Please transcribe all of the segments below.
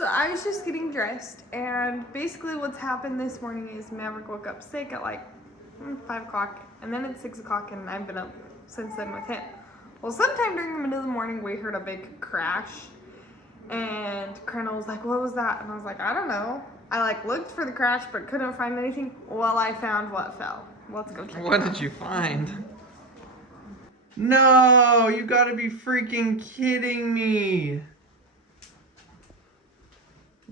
So I was just getting dressed, and basically what's happened this morning is Maverick woke up sick at like 5 o'clock, and then it's 6 o'clock, and I've been up since then with him. Well, sometime during the middle of the morning, we heard a big crash, and Colonel was like, "What was that?" And I was like, "I don't know." I like looked for the crash, but couldn't find anything. Well, I found what fell. Let's go check it out. What did you find? No, you gotta be freaking kidding me.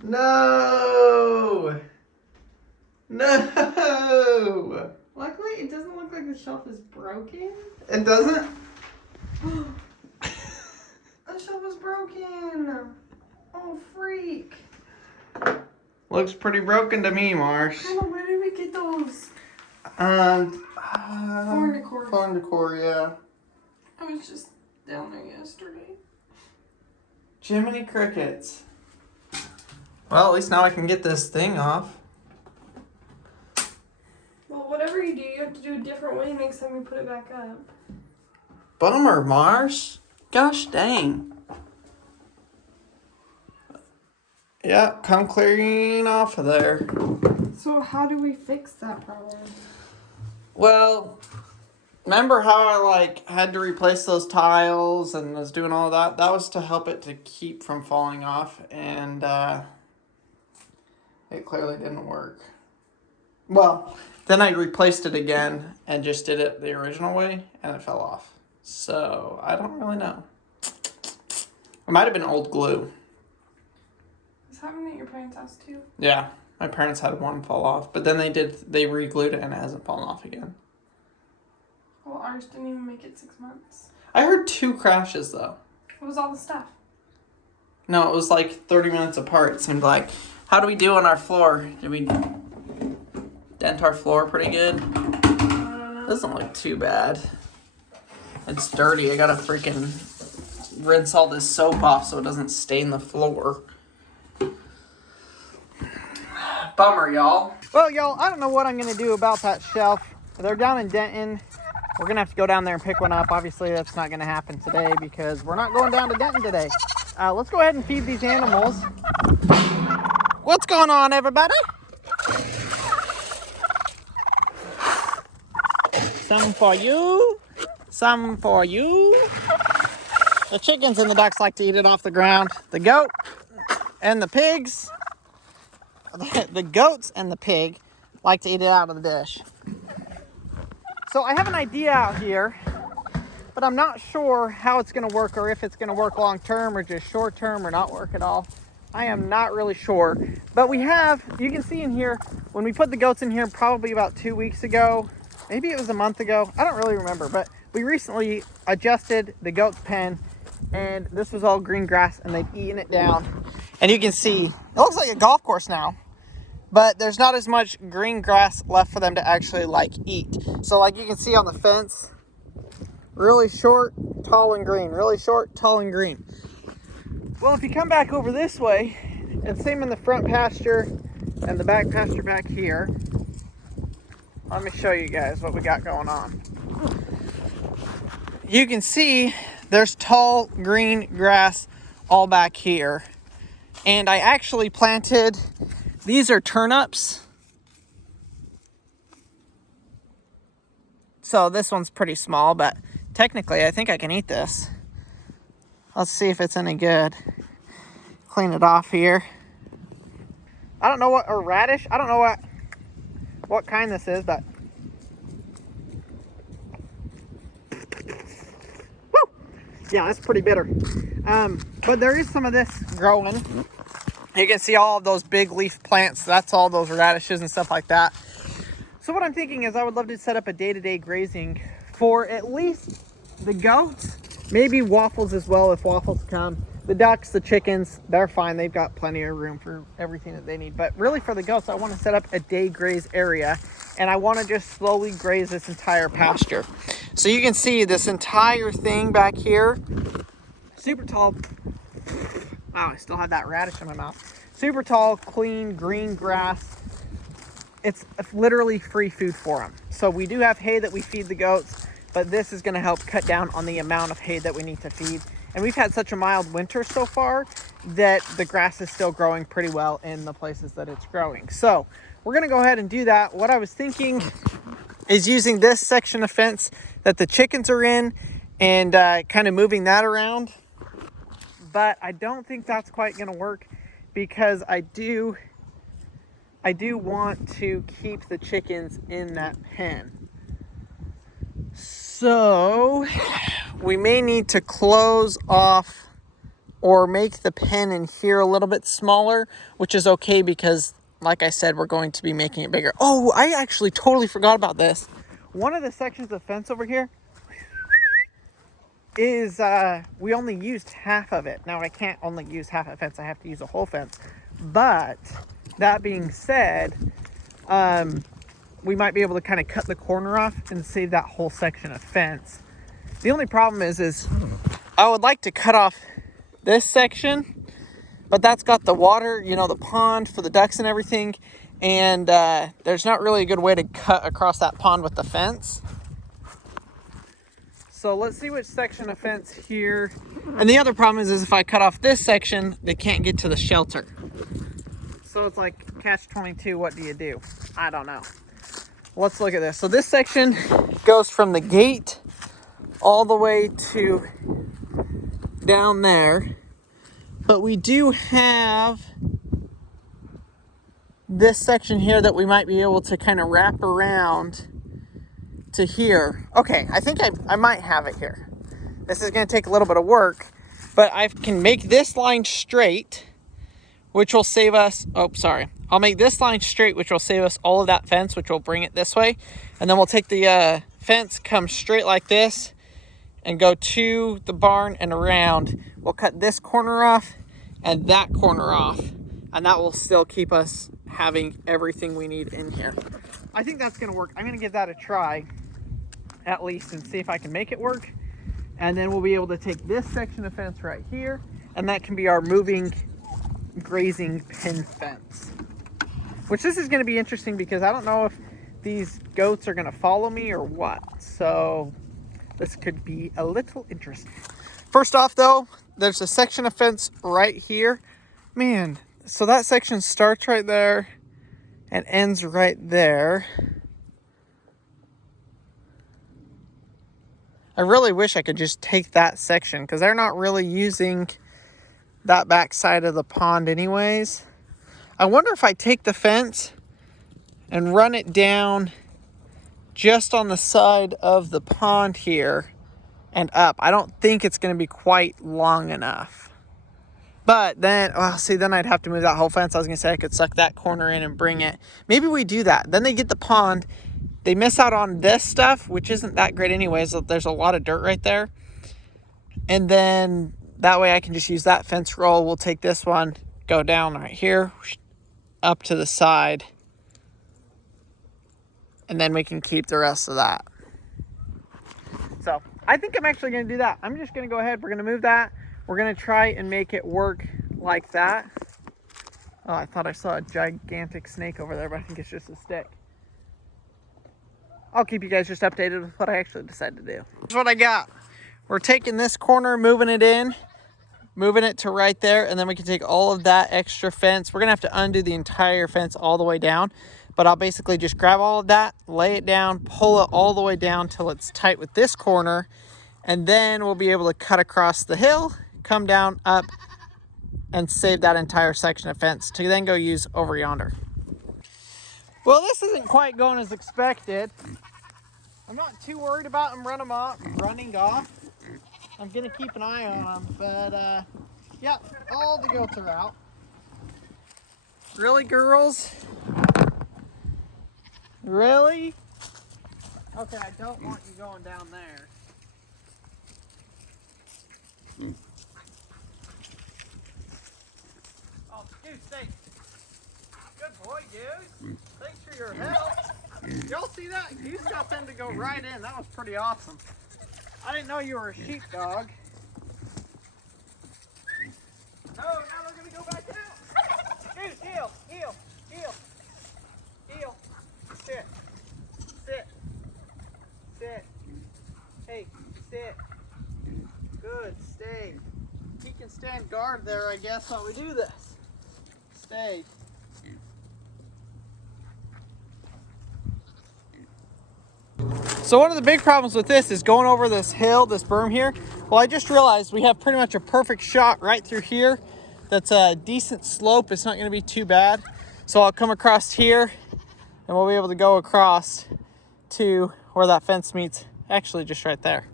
No! No! Luckily, it doesn't look like the shelf is broken. It doesn't? The shelf is broken. Oh, freak. Looks pretty broken to me, Marsh. Colonel, where did we get those? Farm Decor. Farm Decor, yeah. I was just down there yesterday. Jiminy Crickets. Well, at least now I can get this thing off. Well, whatever you do, you have to do a different way next time you put it back up. Bummer, Marsh. Gosh dang. Yeah, come clearing off of there. So how do we fix that problem? Well, remember how I had to replace those tiles and was doing all that? That was to help it to keep from falling off, and it clearly didn't work. Well, then I replaced it again and just did it the original way, and it fell off. So I don't really know. It might have been old glue. Is happening at your parents' house too? Yeah, my parents had one fall off, but then they re-glued it and it hasn't fallen off again. Well, ours didn't even make it 6 months. I heard 2 crashes though. What was all the stuff? No, it was like 30 minutes apart, it seemed like. How do we do on our floor? Did we dent our floor pretty good? Doesn't look too bad. It's dirty. I gotta freaking rinse all this soap off so it doesn't stain the floor. Bummer, y'all. Well, y'all, I don't know what I'm gonna do about that shelf. They're down in Denton. We're gonna have to go down there and pick one up. Obviously, that's not gonna happen today because we're not going down to Denton today. Let's go ahead and feed these animals. What's going on, everybody? Some for you. Some for you. The chickens and the ducks like to eat it off the ground. The goat and the pigs. The goats and the pig like to eat it out of the dish. So I have an idea out here, but I'm not sure how it's going to work or if it's going to work long term or just short term or not work at all. I am not really sure. But we have, you can see in here, when we put the goats in here probably about 2 weeks ago, maybe it was a month ago, I don't really remember, but we recently adjusted the goat's pen and this was all green grass and they'd eaten it down. And you can see, it looks like a golf course now. But there's not as much green grass left for them to actually eat. So you can see on the fence, really short, tall and green, really short, tall and green. Well, if you come back over this way, and same in the front pasture and the back pasture back here, let me show you guys what we got going on. You can see there's tall green grass all back here. And I actually planted, these are turnips. So this one's pretty small, but technically I think I can eat this. Let's see if it's any good. Clean it off here. I don't know what, or radish, I don't know what kind this is, but woo! Yeah, that's pretty bitter. But there is some of this growing. You can see all of those big leaf plants. That's all those radishes and stuff like that. So what I'm thinking is I would love to set up a day-to-day grazing for at least the goats, maybe Waffles as well if Waffles come. The ducks, the chickens, they're fine. They've got plenty of room for everything that they need. But really for the goats, I want to set up a day graze area and I want to just slowly graze this entire pasture. So you can see this entire thing back here, super tall. Wow, I still have that radish in my mouth. Super tall, clean, green grass. It's literally free food for them. So we do have hay that we feed the goats, but this is going to help cut down on the amount of hay that we need to feed. And we've had such a mild winter so far that the grass is still growing pretty well in the places that it's growing. So we're gonna go ahead and do that. What I was thinking is using this section of fence that the chickens are in and kind of moving that around. But I don't think that's quite gonna work because I do want to keep the chickens in that pen. So we may need to close off or make the pen in here a little bit smaller, which is okay because, like I said, we're going to be making it bigger. Oh, I actually totally forgot about this. One of the sections of fence over here is, we only used half of it. Now, I can't only use half a fence. I have to use a whole fence. But that being said, we might be able to kind of cut the corner off and save that whole section of fence. The only problem is I would like to cut off this section, but that's got the water, you know, the pond for the ducks and everything, and there's not really a good way to cut across that pond with the fence. So let's see which section of fence here. And the other problem is if I cut off this section, they can't get to the shelter. So it's like catch-22, what do you do? I don't know. Let's look at this. So this section goes from the gate all the way to down there. But we do have this section here that we might be able to kind of wrap around to here. Okay, I think I might have it here. This is going to take a little bit of work, but I can make this line straight, which will save us, I'll make this line straight, which will save us all of that fence, which will bring it this way. And then we'll take the fence, come straight like this, and go to the barn and around. We'll cut this corner off and that corner off, and that will still keep us having everything we need in here. I think that's gonna work. I'm gonna give that a try at least and see if I can make it work. And then we'll be able to take this section of fence right here, and that can be our moving grazing pin fence. Which this is gonna be interesting because I don't know if these goats are gonna follow me or what. So this could be a little interesting. First off though, there's a section of fence right here. Man, so that section starts right there and ends right there. I really wish I could just take that section because they're not really using that back side of the pond anyways. I wonder if I take the fence and run it down just on the side of the pond here and up. I don't think it's going to be quite long enough. But then, well, see, then I'd have to move that whole fence. I was going to say I could suck that corner in and bring it. Maybe we do that. Then they get the pond. They miss out on this stuff, which isn't that great anyways. There's a lot of dirt right there. And then that way I can just use that fence roll. We'll take this one, go down right here, up to the side. And then we can keep the rest of that. So I think I'm actually going to do that. I'm just going to go ahead. We're going to move that. We're going to try and make it work like that. Oh, I thought I saw a gigantic snake over there, but I think it's just a stick. I'll keep you guys just updated with what I actually decided to do. Here's what I got. We're taking this corner, moving it in, moving it to right there, and then we can take all of that extra fence. We're going to have to undo the entire fence all the way down. But I'll basically just grab all of that, lay it down, pull it all the way down till it's tight with this corner. And then we'll be able to cut across the hill, come down, up, and save that entire section of fence to then go use over yonder. Well, this isn't quite going as expected. I'm not too worried about them running off. I'm going to keep an eye on them. But, yeah, all the goats are out. Really, girls? Really? Okay, I don't want you going down there. Oh, Goose, stay. Good boy, Goose. Thanks for your help. Y'all see that? Goose got them to go right in. That was pretty awesome. I didn't know you were a sheepdog. No, now they're going to go back out. Goose, heel. Sit. Hey, sit. Good, stay. He can stand guard there. there, I guess, while we do this. Stay. So one of the big problems with this is going over this hill, this berm here. Well, I just realized we have pretty much a perfect shot right through here. That's a decent slope. It's not going to be too bad. So I'll come across here and we'll be able to go across to where that fence meets. Actually, just right there.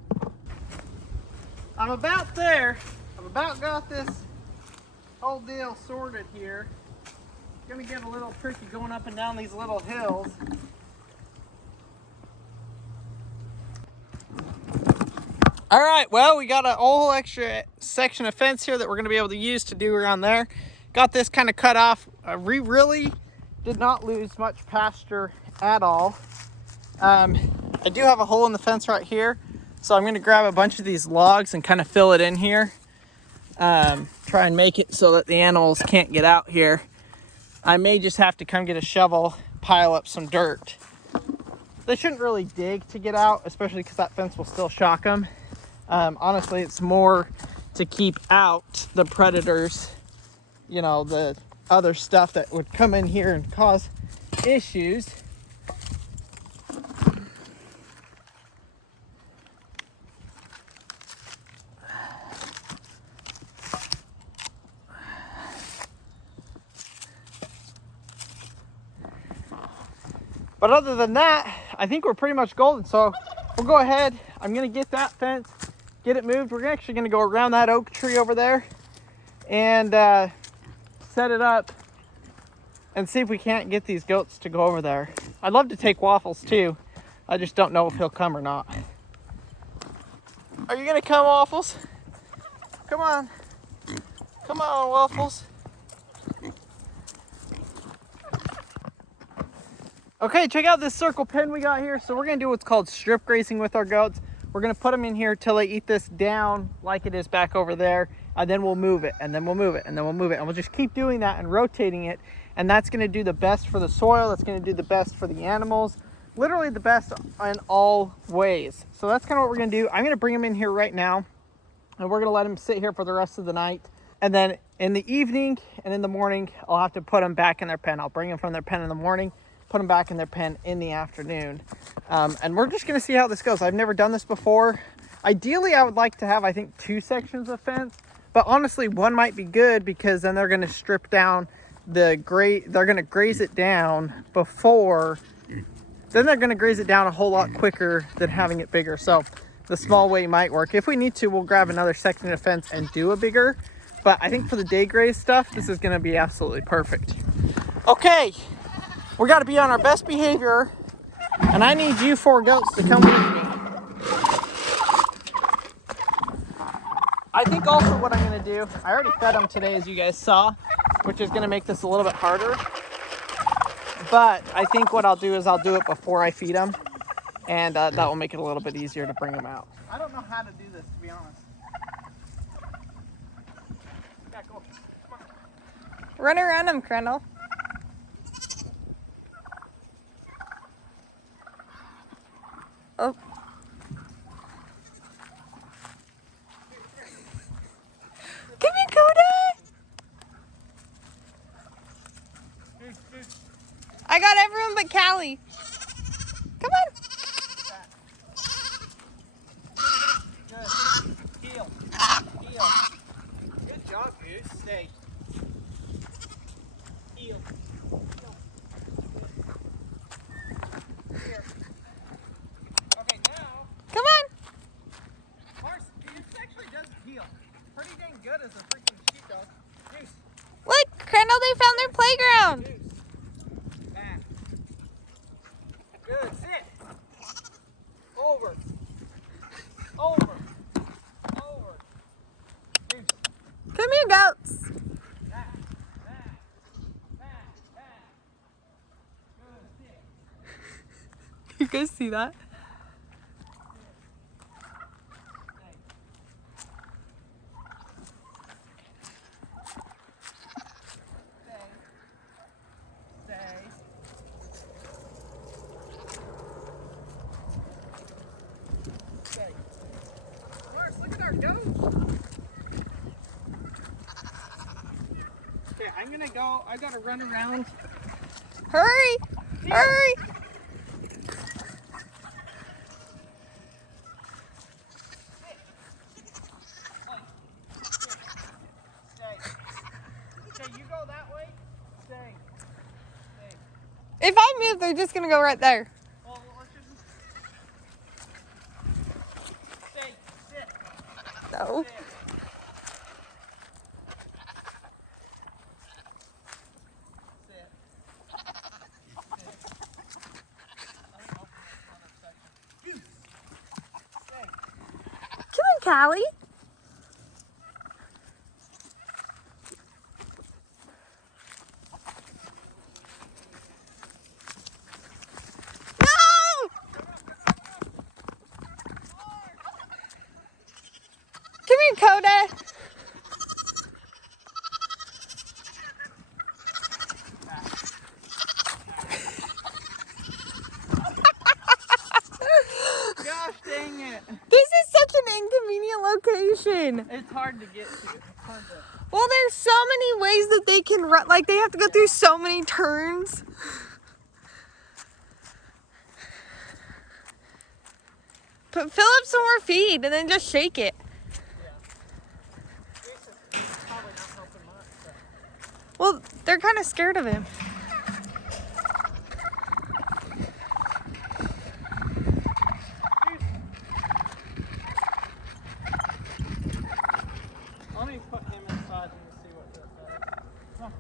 I'm about there. I've about got this whole deal sorted here. It's gonna get a little tricky going up and down these little hills. All right, well, we got a whole extra section of fence here that we're gonna be able to use to do around there. Got this kind of cut off. We really did not lose much pasture at all. I do have a hole in the fence right here, so I'm gonna grab a bunch of these logs and kind of fill it in here. Try and make it so that the animals can't get out here. I may just have to come get a shovel, pile up some dirt. They shouldn't really dig to get out, especially because that fence will still shock them. Honestly, it's more to keep out the predators, you know, the other stuff that would come in here and cause issues. But other than that, I think we're pretty much golden. So we'll go ahead. I'm gonna get that fence, get it moved. We're actually gonna go around that oak tree over there and set it up and see if we can't get these goats to go over there. I'd love to take Waffles too. I just don't know if he'll come or not. Are you gonna come, Waffles? Come on. Come on, Waffles. Okay, check out this circle pen we got here. So we're gonna do what's called strip grazing with our goats. We're gonna put them in here till they eat this down like it is back over there, and then we'll move it, and then we'll move it, and then we'll move it, and we'll just keep doing that and rotating it, and that's gonna do the best for the soil, that's gonna do the best for the animals, literally the best in all ways. So that's kind of what we're gonna do. I'm gonna bring them in here right now, and we're gonna let them sit here for the rest of the night, and then in the evening and in the morning, I'll have to put them back in their pen. I'll bring them from their pen in the morning, put them back in their pen in the afternoon. And we're just gonna see how this goes. I've never done this before. Ideally, I would like to have, I think, 2 sections of fence, but honestly, one might be good because then they're gonna strip down they're gonna graze it down before, then they're gonna graze it down a whole lot quicker than having it bigger. So the small way might work. If we need to, we'll grab another section of fence and do a bigger, but I think for the day graze stuff, this is gonna be absolutely perfect. Okay. We got to be on our best behavior, and I need you 4 goats to come with me. I think also what I'm going to do, I already fed them today, as you guys saw, which is going to make this a little bit harder. But I think what I'll do is I'll do it before I feed them, and that will make it a little bit easier to bring them out. I don't know how to do this, to be honest. Yeah, go. Come on. Run around them, Crandall. Oh. Come here, Coda! I got everyone but Callie. Come on. Good. Heel. Heel. Good job, Goose. Stay. Heel. Here. Okay, now. Come on. Mars, Goose actually does heel. Pretty dang good as a freaking sheepdog. Goose. Look, Crandall, they found their playground. Goose. Back. Good. Sit. Over. Over. Over. Goose. Come here, goats. Back. Back. Back. Back. Good. Sit. You guys see that? Mars, look at our goats. I'm gonna go. I gotta run around. Hurry! Hurry! Okay, you go that way. Stay. If I move, they're just gonna go right there. Well, let's just stay. Sit. No. Sit. Sit. Stay. Come on, Callie. No! Come here, Coda. Gosh dang it. This is such an inconvenient location. It's hard to get to. It's hard to... Well, there's so many ways that they can run. Like, they have to go through so many turns. But fill up some more feed and then just shake it. Probably not helping much. But... Well, they're kind of scared of him. Let me put him inside and see what this does. Come on.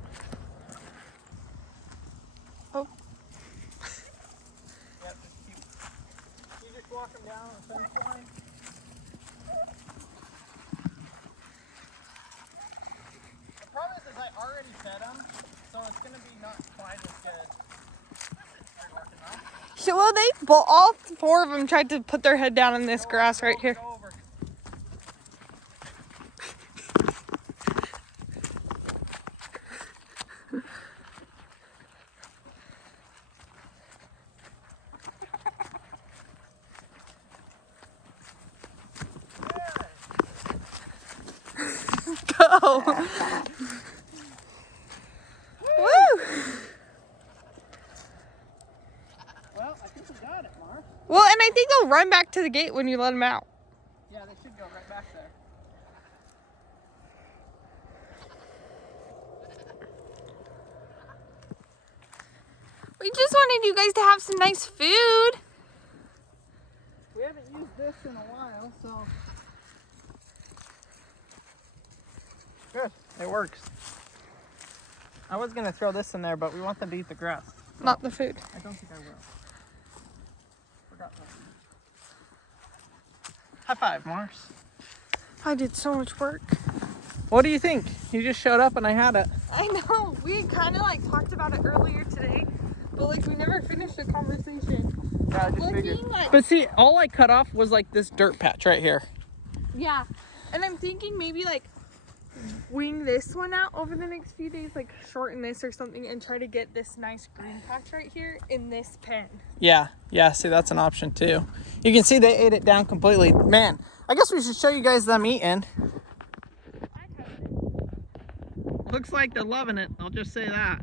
Oh. Yep, just keep. You just walk him down the fence line. The problem is I already fed him, so it's gonna be not quite as good. Are you working on? So, well, all four of them tried to put their head down in this grass right here. Go over. Go. Woo. Well, I think we got it, Mark. Well, and I think they'll run back to the gate when you let them out. Yeah, they should go right back there. We just wanted you guys to have some nice food. We haven't used this in a while, so... Good, it works. I was gonna throw this in there, but we want them to eat the grass. Not the food. I don't think I will. Forgot that. High five, Mars. I did so much work. What do you think? You just showed up and I had it. I know. We kind of like talked about it earlier today, but like we never finished the conversation. Yeah, I just Looking figured. like- But see, all I cut off was like this dirt patch right here. Yeah. And I'm thinking maybe like wing this one out over the next few days, like shorten this or something and try to get this nice green patch right here in this pen. Yeah, see, that's an option too. You can see they ate it down completely. Man, I guess we should show you guys them eating. Looks like they're loving it, I'll just say that.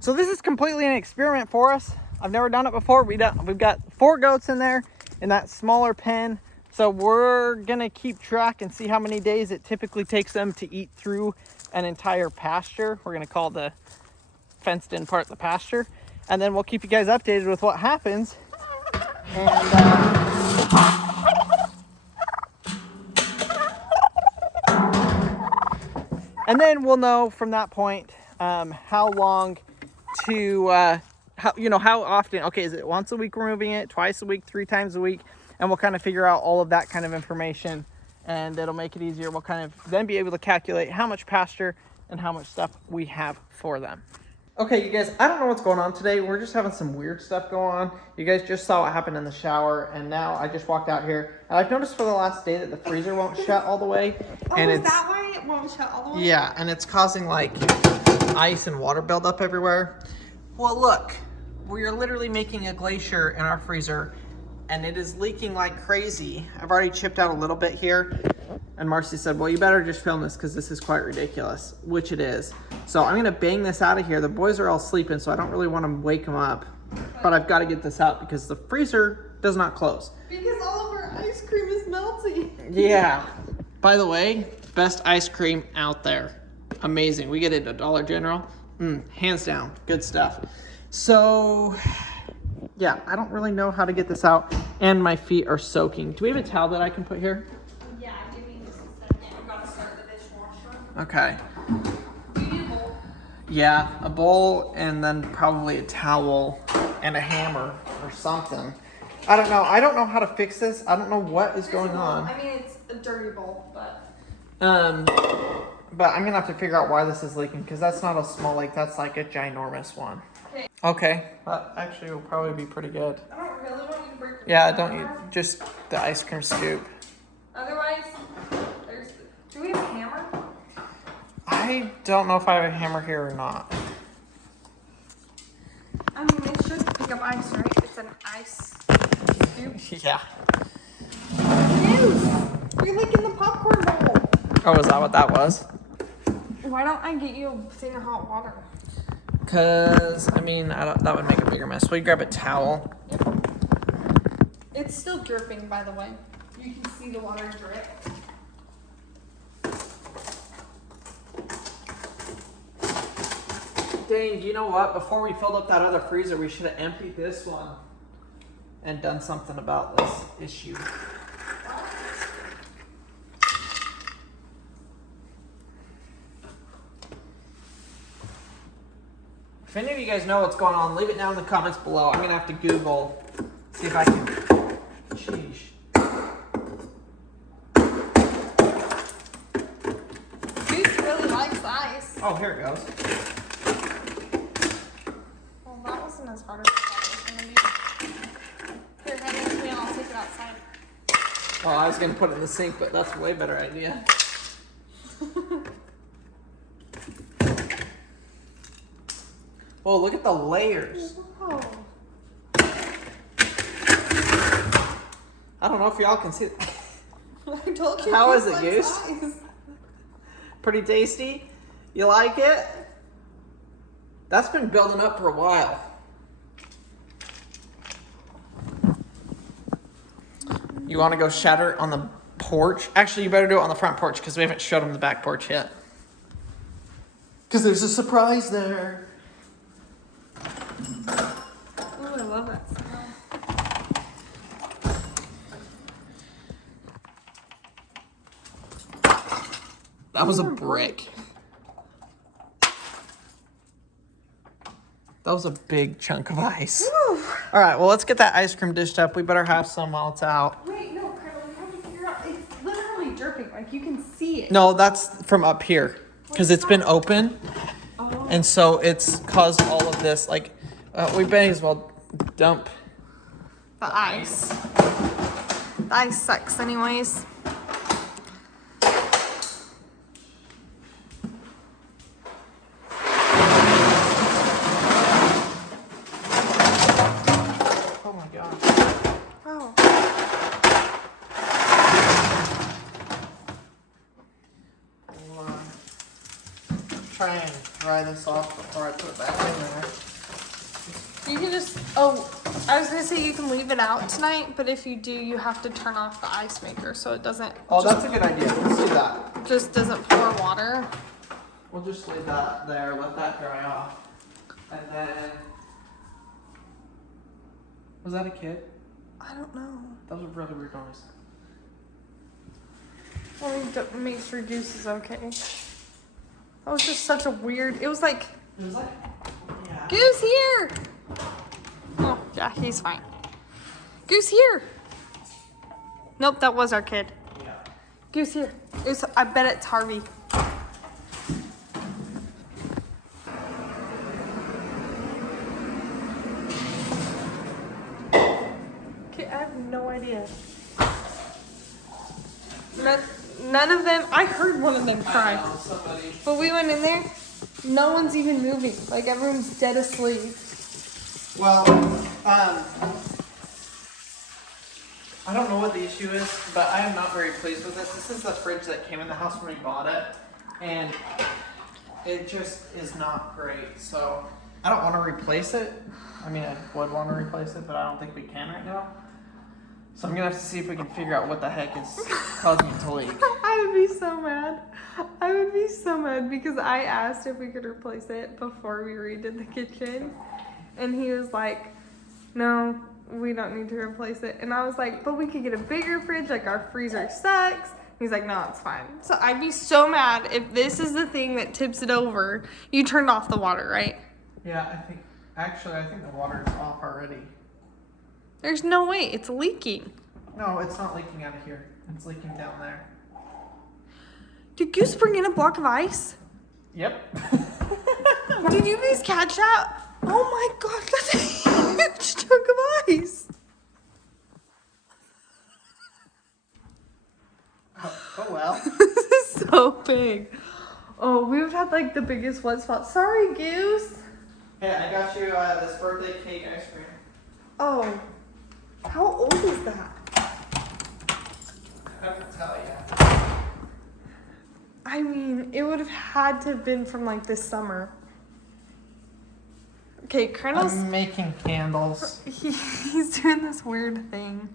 So this is completely an experiment for us. I've never done it before. We've got 4 goats in there in that smaller pen. So we're gonna keep track and see how many days it typically takes them to eat through an entire pasture. We're gonna call the fenced in part the pasture. And then we'll keep you guys updated with what happens. And then we'll know from that point how long to, how often. Okay, is it once a week we're moving it, twice a week, 3 times a week? And we'll kind of figure out all of that kind of information, and it'll make it easier. We'll kind of then be able to calculate how much pasture and how much stuff we have for them. Okay, you guys, I don't know what's going on today. We're just having some weird stuff go on. You guys just saw what happened in the shower, and now I just walked out here, and I've noticed for the last day that the freezer won't shut all the way. And is that why it won't shut all the way? Yeah, and it's causing like ice and water buildup everywhere. Well, look, we're literally making a glacier in our freezer, and it is leaking like crazy. I've already chipped out a little bit here, And Marcy said, well, you better just film this because this is quite ridiculous, which it is. So I'm gonna bang this out of here. The boys are all sleeping, so I don't really want to wake them up. But I've got to get this out because the freezer does not close. Because all of our ice cream is melting. Yeah. By the way, best ice cream out there. Amazing. We get it at Dollar General. Hands down. Good stuff. So, yeah, I don't really know how to get this out. And my feet are soaking. Do we have a towel that I can put here? Yeah, give me just a second. I've got to start the dishwasher. Okay. Do you need a bowl? Yeah, a bowl and then probably a towel and a hammer or something. I don't know. I don't know how to fix this. I don't know what is going on. I mean, it's a dirty bowl, but... But I'm gonna have to figure out why this is leaking because that's not a small leak. That's like a ginormous one. Okay. Okay. That actually will probably be pretty good. I don't really want you to break your Yeah, phone don't you apart. just the ice cream scoop. Otherwise, there's... Do we have a hammer? I don't know if I have a hammer here or not. I mean, it should pick up ice, right? It's an ice cube. Yeah. It is! You're like in the popcorn bowl. Oh, is that what that was? Why don't I get you a thing of hot water? Cause I mean, that would make a bigger mess. Will you grab a towel? Yep. It's still dripping, by the way. You can see the water drip. Dang, you know what? Before we filled up that other freezer, we should have emptied this one and done something about this issue. If any of you guys know what's going on, leave it down in the comments below. I'm gonna have to Google, see if I can. Sheesh. Goose really likes ice. Oh, here it goes. Well, that wasn't as hard as I thought it was gonna be. Here, hand it to me and I'll take it outside. Oh, I was gonna put it in the sink, but that's a way better idea. Whoa, look at the layers. Oh. I don't know if y'all can see. I told you. How is Goose it, likes Goose? ice. Pretty tasty? You like it? That's been building up for a while. You want to go shatter on the porch? Actually, you better do it on the front porch because we haven't showed them the back porch yet. Because there's a surprise there. Ooh, I love that smell. That was a brick. That was a big chunk of ice. Woo. All right, well, let's get that ice cream dished up. We better have some while it's out. Wait, no, Carla, we have to figure out. It's literally dripping. Like, you can see it. No, that's from up here because it's been open. Oh. And so it's caused all of this. Like, we may as well dump. The ice. The ice sucks, anyways. Oh my God. Oh. I'll, try and dry this off before I put it back in there. You can just, oh, I was gonna say you can leave it out tonight, but if you do, you have to turn off the ice maker so it doesn't, Oh, that's a good idea. Let's do that. just doesn't pour water. We'll just leave that there, let that dry off. And then. Was that a kid? I don't know. That was a really weird noise. Let me make sure Goose is okay. That was just such a weird, it was like, It was like. Yeah. Goose here! Oh, yeah, he's fine. Goose here! Nope, that was our kid. Yeah. Goose here. I bet it's Harvey. Okay, I have no idea. None of them, I heard one of them cry. Somebody. But we went in there, no one's even moving. Like, everyone's dead asleep. Well, I don't know what the issue is, but I am not very pleased with this. This is the fridge that came in the house when we bought it, and it just is not great. So I don't want to replace it. I mean, I would want to replace it, but I don't think we can right now. So I'm gonna have to see if we can figure out what the heck is causing it to leak. I would be so mad. I would be so mad because I asked if we could replace it before we redid the kitchen. And he was like, no, we don't need to replace it. And I was like, but we could get a bigger fridge, like our freezer sucks. He's like, no, it's fine. So I'd be so mad if this is the thing that tips it over. You turned off the water, right? Yeah, I think the water is off already. There's no way, it's leaking. No, it's not leaking out of here. It's leaking down there. Did Goose bring in a block of ice? Yep. Did you guys catch that? Oh my god, that's a huge chunk of ice. Oh well. This is so big. Oh, we've had like the biggest wet spot. Sorry, Goose. Hey, I got you this birthday cake ice cream. Oh, how old is that? I couldn't tell you. I mean, it would have had to have been from like this summer. Okay, Colonel's I'm making candles. he's doing this weird thing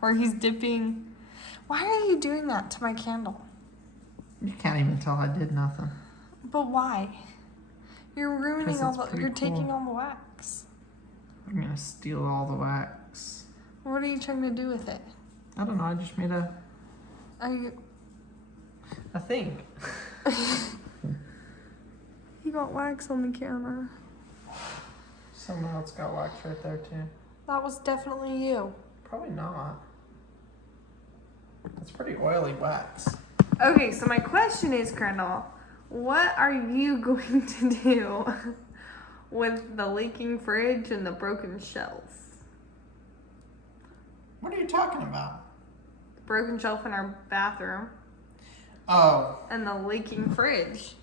where he's dipping. Why are you doing that to my candle? You can't even tell I did nothing. But why? You're ruining 'Cause all it's the. pretty You're taking cool. all the wax. I'm gonna steal all the wax. What are you trying to do with it? I don't know. I just made a Are you? thing. You got wax on the counter. Someone else got wax right there too. That was definitely you. Probably not. It's pretty oily wax. Okay, so my question is, Crandall, what are you going to do with the leaking fridge and the broken shelf? What are you talking about? The broken shelf in our bathroom Oh, and the leaking fridge.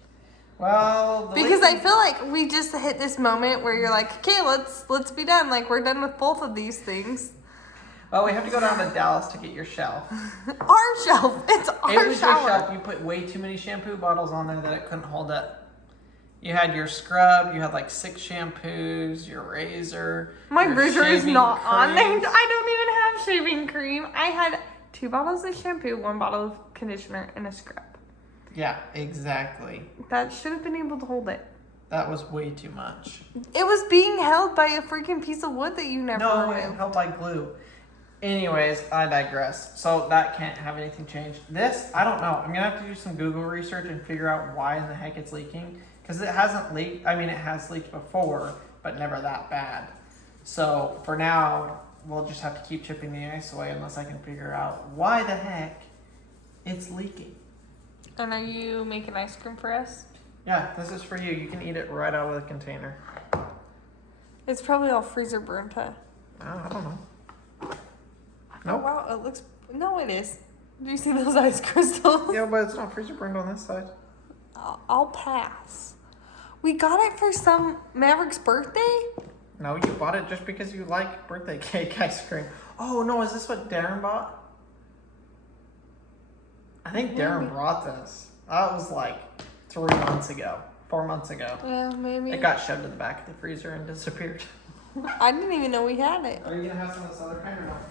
well. Because I feel like we just hit this moment where you're like, okay, let's be done. Like we're done with both of these things. Well, we have to go down to Dallas to get your shelf. Our shelf. It's our It was shower. your shelf. You put way too many shampoo bottles on there that it couldn't hold up. You had your scrub. You had like 6 shampoos. Your razor. My your razor is shaving not on there. cream. I don't even have shaving cream. I had 2 bottles of shampoo, 1 bottle of conditioner, and a scrub. Yeah, exactly. That should have been able to hold it. That was way too much. It was being held by a freaking piece of wood that you never No, it removed. held by glue. Anyways, I digress. So that can't have anything changed. This, I don't know. I'm gonna have to do some Google research and figure out why in the heck it's leaking. Because it hasn't leaked. I mean, it has leaked before, but never that bad. So for now, we'll just have to keep chipping the ice away unless I can figure out why the heck it's leaking. And are you making ice cream for us? Yeah, this is for you. You can eat it right out of the container. It's probably all freezer burnt, huh? I don't know. Oh, Nope. wow, it looks... No, it is. Do you see those ice crystals? Yeah, but it's not freezer burned on this side. I'll pass. We got it for some Maverick's birthday? No, you bought it just because you like birthday cake ice cream. Oh no, is this what Darren bought? I think Darren Maybe. brought this. That was like 3 months ago, 4 months ago. Yeah, maybe. It got shoved in the back of the freezer and disappeared. I didn't even know we had it. Are you gonna have some of this other kind or not?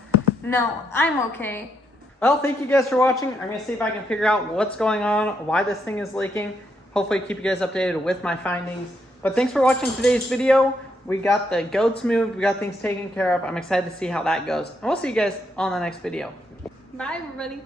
No, I'm okay. Well, thank you guys for watching. I'm gonna see if I can figure out what's going on, why this thing is leaking. Hopefully keep you guys updated with my findings. But thanks for watching today's video. We got the goats moved, we got things taken care of. I'm excited to see how that goes. And we'll see you guys on the next video. Bye, everybody.